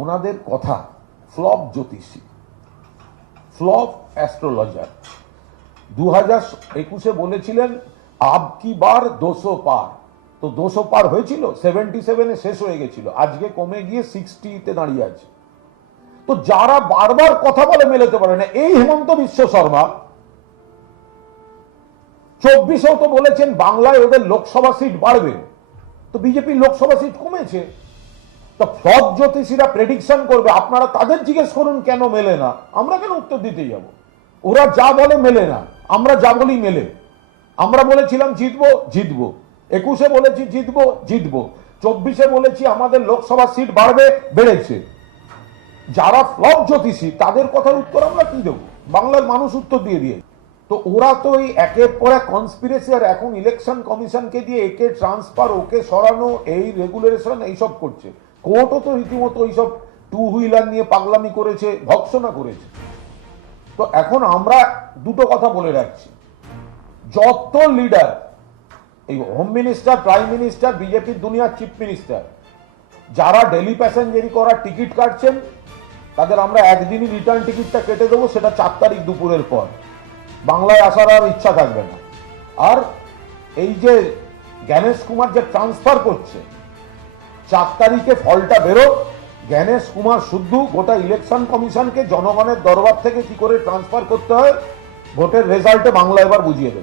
ওনাদের কথা ফ্লপ জ্যোতিষী, ফ্লপ অ্যাস্ট্রোলজার। 2021-এ বলেছিলেন আব কি বার 200 পার, তো 200 পার হয়েছিল, 77-এ শেষ হয়ে গেছিল, আজকে কমে গিয়ে 60-তে দাঁড়িয়ে আছে। তো যারা বারবার কথা বলে মেলাতে পারে না, এই হেমন্ত বিশ্ব শর্মা 24-এও তো বলেছেন বাংলায় ওদের লোকসভা সিট বাড়বে, তো বিজেপির লোকসভা সিট কমেছে। তো ফ্লপ জ্যোতিষীরা প্রেডিকশন করবে, আপনারা তাদের জিজ্ঞেস করুন কেন মেলে না, আমরা কেন উত্তর দিতে যাব? ওরা যা বলে মেলে না, আমরা যা বলি মেলে। আমরা বলেছিলাম জিতবো, জিতবো। 21-এ বলেছি জিতবো, জিতবো। 24-এ বলেছি আমাদের লোকসভা সিট বাড়বে, বেড়েছে। যারা ফ্লপ জ্যোতিষী তাদের কথার উত্তর আমরা কি দেবো? বাংলার মানুষ উত্তর দিয়ে দিয়ে। তো ওরা তো এই একের পর এক কনস্পিরেসি, আর এখন ইলেকশন কমিশনকে দিয়ে একে ট্রান্সফার, ওকে সরানো, এই রেগুলেশন এইসব করছে। কোর্টও তো রীতিমতো এইসব টু হুইলার নিয়ে পাগলামি করেছে, ভৎসনা করেছে। তো এখন আমরা দুটো কথা বলে রাখছি, যত লিডার, এই হোম মিনিস্টার, প্রাইম মিনিস্টার, বিজেপির দুনিয়ার চিফ মিনিস্টার, যারা ডেলি প্যাসেঞ্জারি করার টিকিট কাটছেন, তাদের আমরা একদিনই রিটার্ন টিকিটটা কেটে দেবো, সেটা 4 তারিখ দুপুরের পর। বাংলায় আসার আর ইচ্ছা থাকবে না। আর এই যে জ্ঞানেশ কুমার যে ট্রান্সফার করছে, 4 তারিখে ফলটা বেরো, জ্ঞানেশ কুমার শুদ্ধ গোটা ইলেকশন কমিশনকে জনগণের দরবার থেকে কি করে ট্রান্সফার করতে হয়, ভোটের রেজাল্টে বাংলা এবার বুঝিয়ে দেবে।